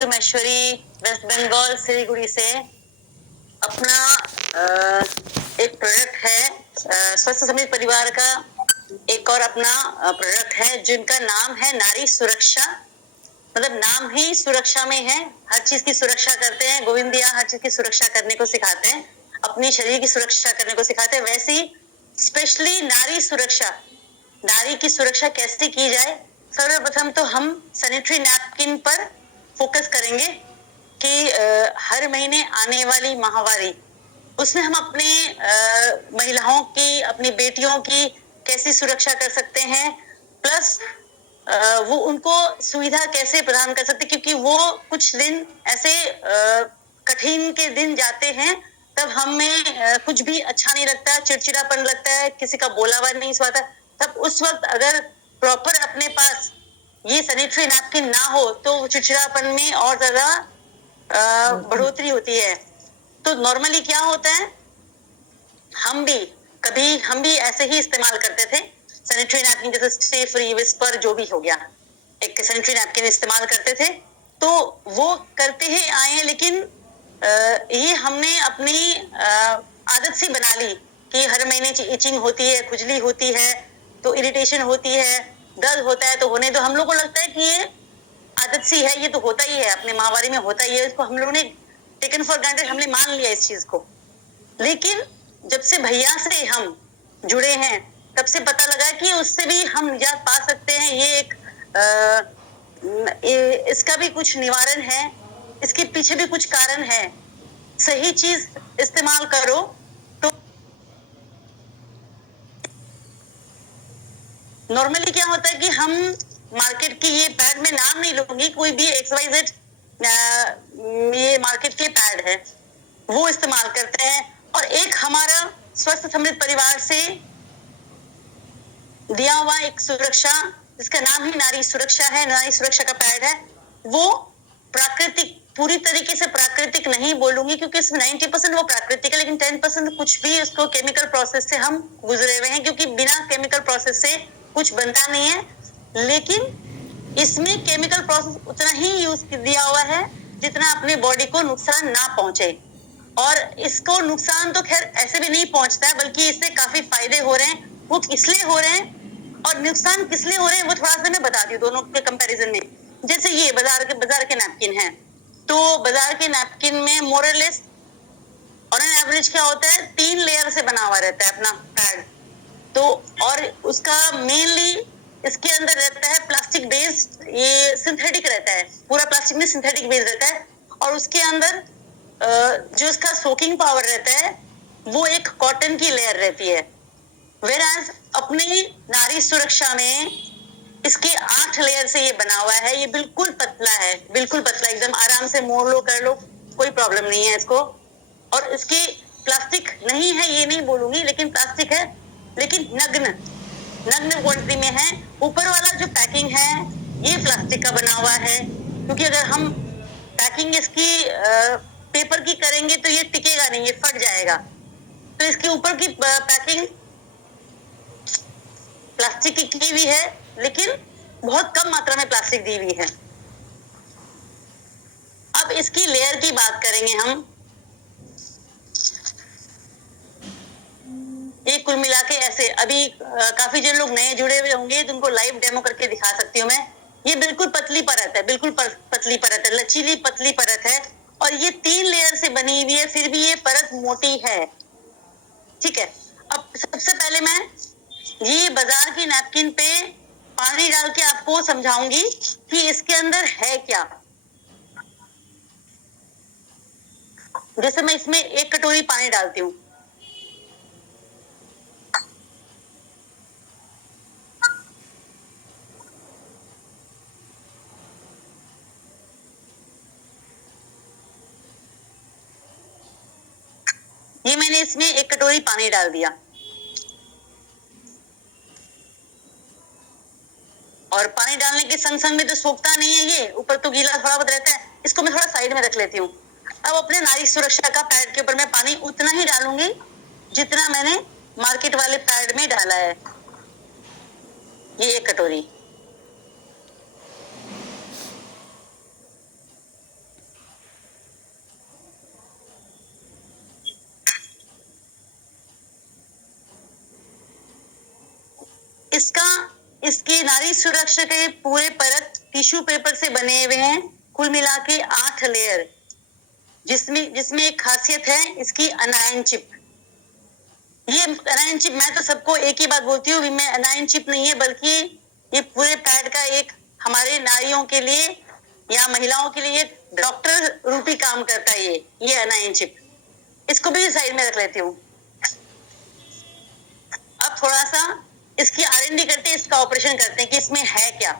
Maheshwari, waste Bengal, Siliguri से। अपना एक प्रोडक्ट है स्वस्थ समृद्ध परिवार का। एक और अपना प्रोडक्ट है जिनका नाम है नारी सुरक्षा। मतलब नाम ही सुरक्षा में है, हर चीज की सुरक्षा करते हैं। गोविंदिया हर चीज की सुरक्षा करने को सिखाते हैं, अपनी शरीर की सुरक्षा करने को सिखाते हैं। वैसे ही स्पेशली नारी सुरक्षा, नारी की सुरक्षा कैसे की जाए, सर्वप्रथम तो हम सैनिटरी नैपकिन पर फोकस करेंगे कि हर महीने आने वाली माहवारी, उसमें हम अपने महिलाओं की, अपनी बेटियों की कैसी सुरक्षा कर सकते हैं, प्लस वो उनको सुविधा कैसे प्रदान कर सकते, क्योंकि वो कुछ दिन ऐसे कठिन के दिन जाते हैं, तब हमें कुछ भी अच्छा नहीं लगता, चिड़चिड़ापन लगता है, किसी का बोला हुआ नहीं सुनता। तब उस वक्त अगर प्रॉपर अपने पास ये सैनिटरी नैपकिन ना हो तो चिड़चिड़ापन में और ज्यादा बढ़ोतरी होती है। तो नॉर्मली क्या होता है, हम भी ऐसे ही इस्तेमाल करते थे सैनिटरी नैपकिन, जैसे स्टे फ्री, विस्पर, जो भी हो गया, एक सैनिटरी नैपकिन इस्तेमाल करते थे। तो वो करते ही आए हैं, लेकिन ये हमने अपनी आदत सी बना ली कि हर महीने इचिंग होती है, खुजली होती है, तो इरिटेशन होती है, दर्द होता है, तो होने दो। हम लोग को लगता है कि ये आदत सी है, ये तो होता ही है, अपने माहवारी में होता ही है। इसको हम लोगों ने टेकन फॉर ग्रांटेड, हमने मान लिया इस चीज को। लेकिन जब से भैया से हम जुड़े हैं, तब से पता लगा कि उससे भी हम निजात पा सकते हैं। ये एक इसका भी कुछ निवारण है, इसके पीछे भी कुछ कारण है। सही चीज इस्तेमाल करो तो नॉर्मली क्या होता है कि हम मार्केट की, ये पैड में नाम नहीं लूंगी, कोई भी XYZ ये मार्केट के पैड है, वो इस्तेमाल करते हैं। और एक हमारा स्वस्थ समृद्ध परिवार से दिया हुआ एक सुरक्षा, जिसका नाम ही नारी सुरक्षा है, नारी सुरक्षा का पैड है, वो प्राकृतिक, पूरी तरीके से प्राकृतिक नहीं बोलूंगी क्योंकि इसमें 90% वो प्राकृतिक है, लेकिन 10% कुछ भी उसको केमिकल प्रोसेस से हम गुजरे हुए हैं, क्योंकि बिना केमिकल प्रोसेस से कुछ बनता नहीं है। लेकिन इसमें केमिकल प्रोसेस उतना ही यूज दिया हुआ है जितना अपने बॉडी को नुकसान ना पहुंचे। और इसको नुकसान तो खैर ऐसे भी नहीं पहुंचता है, बल्कि इससे काफी फायदे हो रहे हैं। वो इसलिए हो रहे हैं और नुकसान किस लिए हो रहे हैं वो थोड़ा सा मैं बताती हूँ दोनों के कंपैरिजन में। जैसे ये बाजार के नैपकिन है, तो बाजार के नैपकिन में मोरलेस और एन एवरेज क्या होता है, 3 लेयर से बना हुआ रहता है अपना पैड। तो और उसका मेनली इसके अंदर रहता है प्लास्टिक बेस्ड, ये सिंथेटिक रहता है, पूरा प्लास्टिक में सिंथेटिक बेस्ड रहता है। और उसके अंदर जो इसका सोकिंग पावर रहता है वो एक कॉटन की लेयर रहती है। वेराज अपनी नारी सुरक्षा में इसके 8 लेयर से ये बना हुआ है। ये बिल्कुल पतला है, बिल्कुल पतला, एकदम आराम से मोड़ लो, कर लो, कोई प्रॉब्लम नहीं है इसको। और इसकी प्लास्टिक नहीं है ये नहीं बोलूंगी, लेकिन प्लास्टिक है, लेकिन नग्न नग्न क्वालिटी में है। ऊपर वाला जो पैकिंग है ये प्लास्टिक का बना हुआ है, क्योंकि अगर हम पैकिंग इसकी पेपर की करेंगे तो ये टिकेगा नहीं, ये फट जाएगा। तो इसके ऊपर की पैकिंग प्लास्टिक की हुई है, लेकिन बहुत कम मात्रा में प्लास्टिक दी हुई है। अब इसकी लेयर की बात करेंगे हम। ये कुल मिला के ऐसे, अभी काफी जन लोग नए जुड़े हुए होंगे तो उनको लाइव डेमो करके दिखा सकती हूँ मैं। ये बिल्कुल पतली परत है, बिल्कुल पतली परत है, लचीली पतली परत है, और ये 3 लेयर से बनी हुई है, फिर भी ये परत मोटी है। ठीक है, अब सबसे पहले मैं ये बाजार की नैपकिन पे पानी डाल के आपको समझाऊंगी कि इसके अंदर है क्या। जैसे मैं इसमें 1 कटोरी पानी डालती हूँ, ये मैंने इसमें 1 कटोरी पानी डाल दिया, और पानी डालने के संग संग में तो सूखता नहीं है, ये ऊपर तो गीला थोड़ा बहुत रहता है, इसको मैं थोड़ा साइड में रख लेती हूँ। अब अपने नारी सुरक्षा का पैड के ऊपर मैं पानी उतना ही डालूंगी जितना मैंने मार्केट वाले पैड में डाला है, ये 1 कटोरी। इसका इसके नारी सुरक्षा के पूरे परत टिश्यू पेपर से बने हुए हैं, कुल मिला के 8 लेयर, जिसमें एक खासियत है इसकी अनायन चिप। ये अनायन चिप, मैं तो सबको एक ही बात बोलती हूँ, मैं अनायन चिप नहीं है, बल्कि ये पूरे पैड का एक हमारे नारियों के लिए या महिलाओं के लिए डॉक्टर रूपी काम करता है ये अनायन चिप। इसको भी साइड में रख लेती हूँ। अब थोड़ा सा इसकी R&D करते हैं, इसका ऑपरेशन करते हैं कि इसमें है क्या।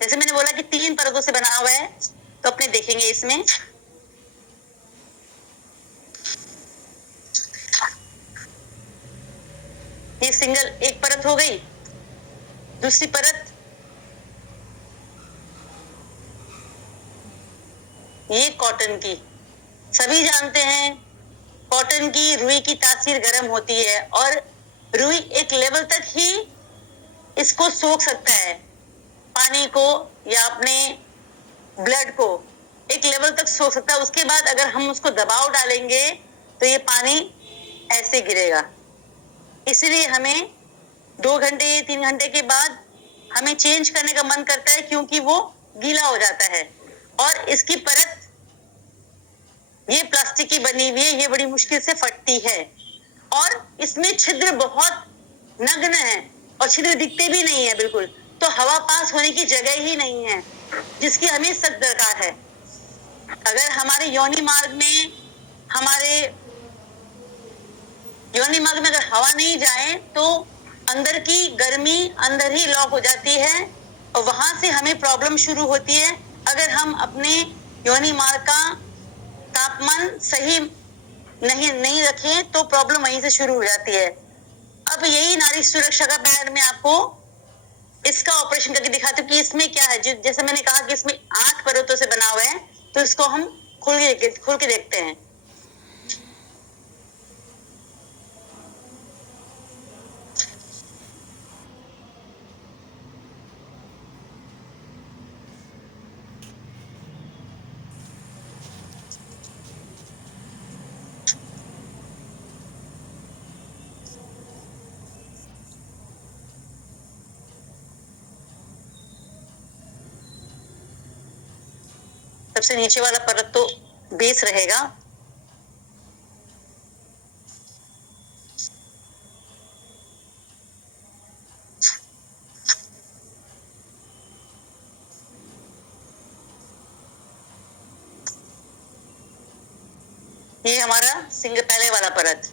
जैसे मैंने बोला कि 3 परतों से बना हुआ है, तो अपने देखेंगे इसमें। ये सिंगल एक परत हो गई। दूसरी परत ये कॉटन की। सभी जानते हैं कॉटन की, रुई की तासीर गर्म होती है और रुई एक लेवल तक ही इसको सोख सकता है, पानी को या अपने ब्लड को एक लेवल तक सोख सकता है। उसके बाद अगर हम उसको दबाव डालेंगे तो ये पानी ऐसे गिरेगा। इसलिए हमें 2 घंटे 3 घंटे के बाद हमें चेंज करने का मन करता है, क्योंकि वो गीला हो जाता है। और इसकी परत ये प्लास्टिक की बनी हुई है, ये बड़ी मुश्किल से फटती है और इसमें छिद्र बहुत नग्न है और छिद्र दिखते भी नहीं है बिल्कुल, तो हवा पास होने की जगह ही नहीं है, जिसकी हमें सख्त दरकार है। अगर हमारे योनि मार्ग में अगर हवा नहीं जाए तो अंदर की गर्मी अंदर ही लॉक हो जाती है और वहां से हमें प्रॉब्लम शुरू होती है। अगर हम अपने योनि मार्ग का तापमान सही नहीं रखें तो प्रॉब्लम वहीं से शुरू हो जाती है। अब यही नारी सुरक्षा का पैड में आपको इसका ऑपरेशन करके दिखाती हूँ कि इसमें क्या है। जैसे मैंने कहा कि इसमें 8 परतों से बना हुआ है, तो इसको हम खोल के देखते हैं। सबसे नीचे वाला परत तो बेस रहेगा। ये हमारा पहले वाला परत,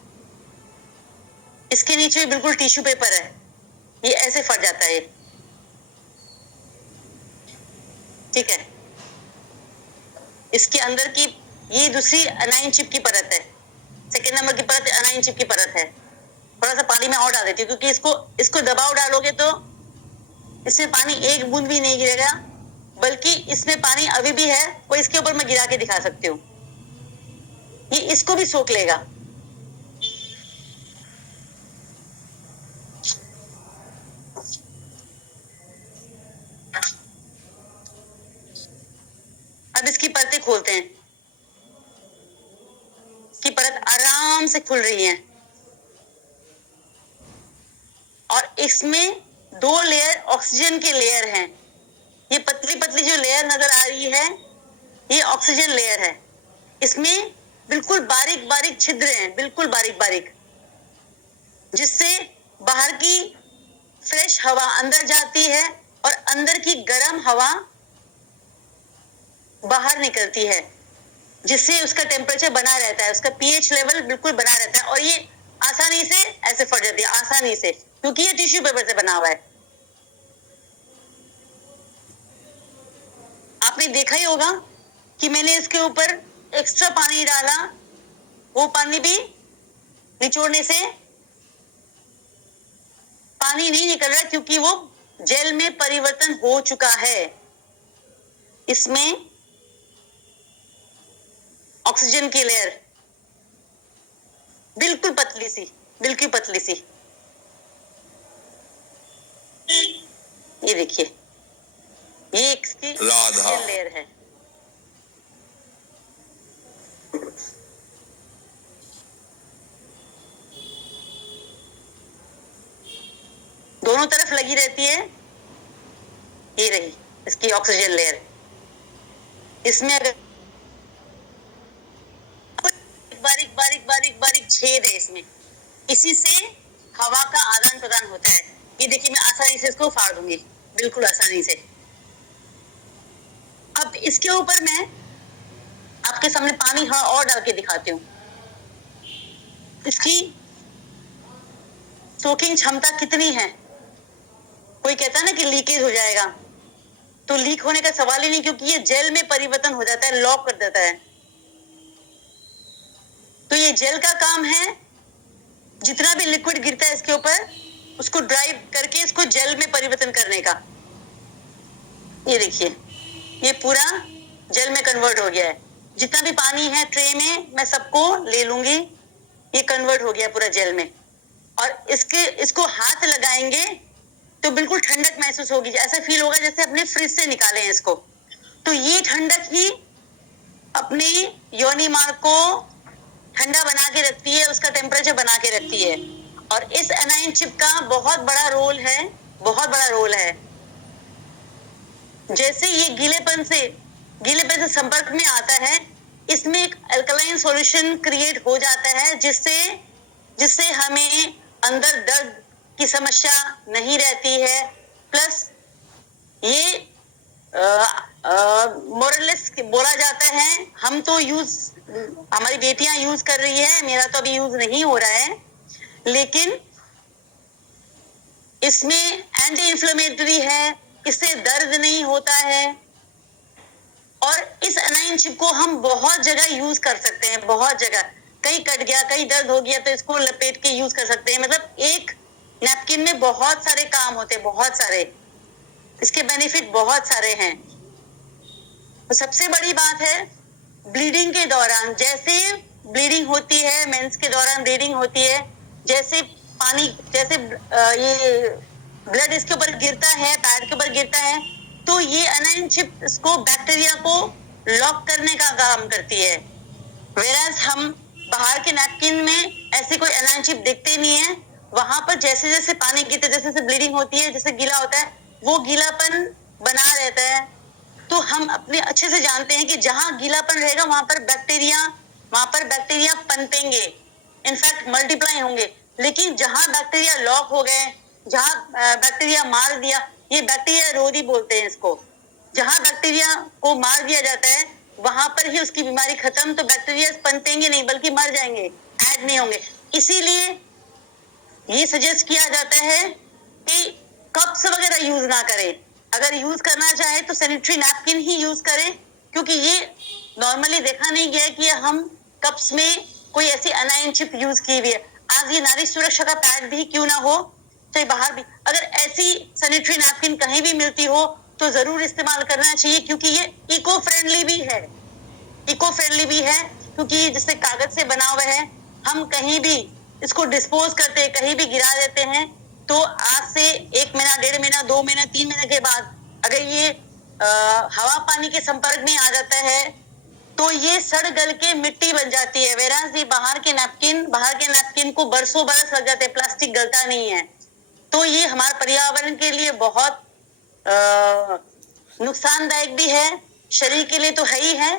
इसके नीचे बिल्कुल टिश्यू पेपर है, ये ऐसे फट जाता है। ठीक है, इसके अंदर की ये दूसरी अनाइन चिप की परत है, सेकेंड नंबर की परत अनाइन चिप की परत है। थोड़ा सा पानी में और डाल देती हूँ, क्योंकि इसको दबाव डालोगे तो इसमें पानी एक बूंद भी नहीं गिरेगा, बल्कि इसमें पानी अभी भी है। वो इसके ऊपर मैं गिरा के दिखा सकती हूँ, ये इसको भी सोख लेगा। अब इसकी परतें खोलते हैं, की परत आराम से खुल रही है और इसमें 2 लेयर ऑक्सीजन के लेयर हैं। ये पतली पतली जो लेयर नजर आ रही है ये ऑक्सीजन लेयर है। इसमें बिल्कुल बारीक बारीक छिद्र हैं, बिल्कुल बारीक बारीक, जिससे बाहर की फ्रेश हवा अंदर जाती है और अंदर की गर्म हवा बाहर निकलती है, जिससे उसका टेम्परेचर बना रहता है, उसका पीएच लेवल बिल्कुल बना रहता है और ये आसानी से ऐसे फट जाती है, आसानी से, क्योंकि ये टिश्यू पेपर से बना हुआ है। आपने देखा ही होगा कि मैंने इसके ऊपर एक्स्ट्रा पानी डाला, वो पानी भी निचोड़ने से पानी नहीं निकल रहा, क्योंकि वो जेल में परिवर्तन हो चुका है। इसमें ऑक्सीजन की लेयर बिल्कुल पतली सी, बिल्कुल पतली सी, ये देखिए, ये इसकी ऑक्सीजन लेयर है। दोनों तरफ लगी रहती है। ये रही इसकी ऑक्सीजन लेयर। इसमें अगर बारीक बारीक बारीक बारीक छेद है इसमें, इसी से हवा का आदान प्रदान होता है। ये देखिए, मैं आसानी से इसको फाड़ दूंगी, बिल्कुल आसानी से। अब इसके ऊपर मैं आपके सामने पानी और डाल के दिखाती हूँ। इसकी सोकिंग क्षमता कितनी है। कोई कहता है ना कि लीकेज हो जाएगा, तो लीक होने का सवाल ही नहीं, क्योंकि ये जेल में परिवर्तन हो जाता है, लॉक कर देता है। तो ये जेल का काम है, जितना भी लिक्विड गिरता है इसके ऊपर, उसको ड्राइव करके इसको जेल में परिवर्तन करने का। ये देखिए, ये पूरा जेल में कन्वर्ट हो गया है। जितना भी पानी है ट्रे में, मैं सबको ले लूंगी। ये कन्वर्ट हो गया पूरा जेल में। और इसको हाथ लगाएंगे तो बिल्कुल ठंडक महसूस होगी। ऐसा फील होगा जैसे अपने फ्रिज से निकाले हैं इसको। तो ये ठंडक ही अपने योनि मार्ग को ठंडा बना के रखती है, उसका टेम्परेचर बना के रखती है। और इस एनाइन चिप का बहुत बड़ा रोल है, बहुत बड़ा रोल है। जैसे ये गीलेपन से संपर्क में आता है, इसमें एक अल्कलाइन सॉल्यूशन क्रिएट हो जाता है, जिससे हमें अंदर दर्द की समस्या नहीं रहती है। प्लस ये मोरलेस बोला जाता है। हम तो हमारी बेटियां यूज कर रही है, मेरा तो अभी यूज नहीं हो रहा है, लेकिन इसमें एंटी इंफ्लेमेटरी है, इससे दर्द नहीं होता है। और इस एनाइन चिप को हम बहुत जगह यूज कर सकते हैं, बहुत जगह। कहीं कट गया, कहीं दर्द हो गया, तो इसको लपेट के यूज कर सकते हैं। मतलब एक नैपकिन में बहुत सारे काम होते हैं, बहुत सारे। इसके बेनिफिट बहुत सारे हैं। तो सबसे बड़ी बात है, ब्लीडिंग के दौरान, जैसे ब्लीडिंग होती है, मेंस के दौरान ब्लीडिंग होती है, जैसे ये ब्लड इसके ऊपर गिरता है, पैड के ऊपर गिरता है, तो ये एनाइन चिप इसको, बैक्टीरिया को लॉक करने का काम करती है। वेराज हम बाहर के नैपकिन में ऐसी कोई एनाइन चिप देखते नहीं है। वहां पर जैसे जैसे पानी गिरता है, जैसे जैसे ब्लीडिंग होती है, जैसे गीला होता है, वो गीलापन बना रहता है। तो हम अपने अच्छे से जानते हैं कि जहां गीलापन रहेगा वहां पर बैक्टीरिया पनपेंगे, इनफैक्ट मल्टीप्लाई होंगे। लेकिन जहां बैक्टीरिया लॉक हो गए, जहां बैक्टीरिया मार दिया, ये बैक्टीरिया रोधी बोलते हैं इसको। जहां बैक्टीरिया को मार दिया जाता है, वहां पर ही उसकी बीमारी खत्म। तो बैक्टीरिया पनपेंगे नहीं, बल्कि मर जाएंगे, ऐड नहीं होंगे। इसीलिए ये सजेस्ट किया जाता है कि कप्स वगैरह यूज ना करें। अगर यूज करना चाहे तो सैनिटरी नैपकिन ही यूज करें, क्योंकि ये नॉर्मली देखा नहीं गया कि हम कप्स में कोई ऐसी एनाइन चिप यूज की हुई है। आज ये नारी सुरक्षा का पैड भी क्यों ना हो, चाहे बाहर भी, अगर ऐसी सैनिटरी नैपकिन कहीं भी मिलती हो तो जरूर इस्तेमाल करना चाहिए, क्योंकि ये इको फ्रेंडली भी है, क्योंकि जिससे कागज से बना हुआ है। हम कहीं भी इसको डिस्पोज करते हैं, कहीं भी गिरा देते हैं, तो आज से 1 महीना, 1.5 महीना, 2 महीना, 3 महीने के बाद अगर ये हवा पानी के संपर्क में आ जाता है, तो ये सड़ गल के मिट्टी बन जाती है। वेराज ये बाहर के नैपकिन को बरसों बरस लग जाते हैं, प्लास्टिक गलता नहीं है। तो ये हमारे पर्यावरण के लिए बहुत नुकसानदायक भी है, शरीर के लिए तो है ही है।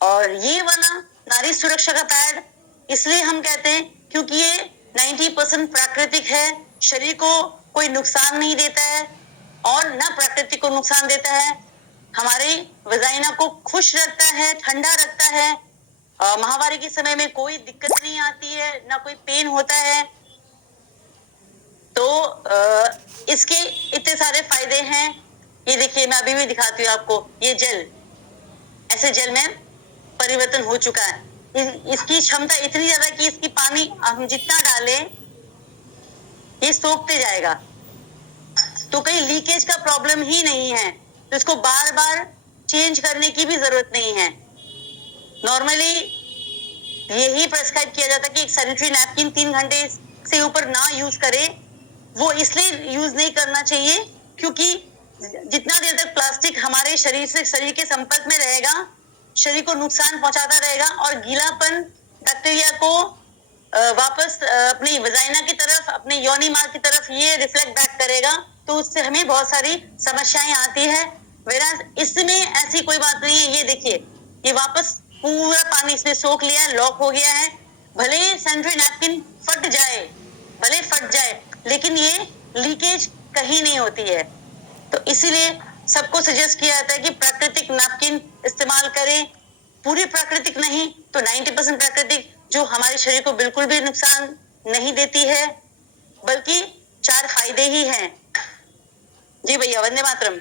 और ये वाला नारी सुरक्षा का पैड इसलिए हम कहते हैं क्योंकि ये 90% प्राकृतिक है, शरीर को कोई नुकसान नहीं देता है और ना प्रकृति को नुकसान देता है। हमारे वजाइना को खुश रखता है, ठंडा रखता है। माहवारी के समय में कोई दिक्कत नहीं आती है, ना कोई पेन होता है। तो इसके इतने सारे फायदे हैं। ये देखिए, मैं अभी भी दिखाती हूँ आपको। ये जेल ऐसे जेल में परिवर्तन हो चुका है। इसकी क्षमता इतनी ज्यादा कि इसकी पानी हम जितना डालें ये सोखते जाएगा, तो कहीं लीकेज का प्रॉब्लम ही नहीं है। तो इसको बार बार चेंज करने की भी जरूरत नहीं है। नॉर्मली यही प्रेस्क्राइब किया जाता है कि एक सैनिटरी नैपकिन 3 घंटे से ऊपर ना यूज करें। वो इसलिए यूज नहीं करना चाहिए क्योंकि जितना देर तक प्लास्टिक हमारे शरीर के संपर्क में रहेगा, शरीर को नुकसान पहुंचाता रहेगा और गीलापन बैक्टीरिया को वापस अपनी वजाइना की तरफ, अपने योनि मार्ग की तरफ ये रिफ्लेक्ट बैक करेगा, तो उससे हमें बहुत सारी समस्याएं आती है। वेराज इसमें ऐसी कोई बात नहीं है। ये देखिए, ये वापस पूरा पानी इसमें सोख लिया है, लॉक हो गया है। भले सैनिटरी नैपकिन फट जाए, भले फट जाए, लेकिन ये लीकेज कहीं नहीं होती है। तो इसीलिए सबको सजेस्ट किया जाता है कि प्राकृतिक नैपकिन इस्तेमाल करें। पूरी प्राकृतिक नहीं तो 90% प्राकृतिक, जो हमारे शरीर को बिल्कुल भी नुकसान नहीं देती है, बल्कि 4 फायदे ही हैं। जी भैया, वंदे मातरम।